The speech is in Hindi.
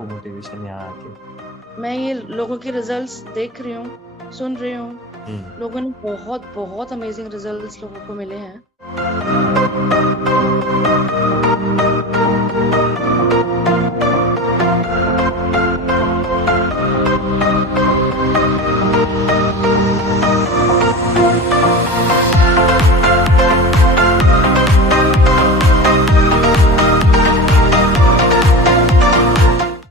आपको मोटिवेशन यहाँ आके? मैं ये लोगों के रिजल्ट्स देख रही हूँ, सुन रही हूँ। हुँ। लोगों ने बहुत बहुत अमेजिंग रिजल्ट्स लोगों को मिले हैं।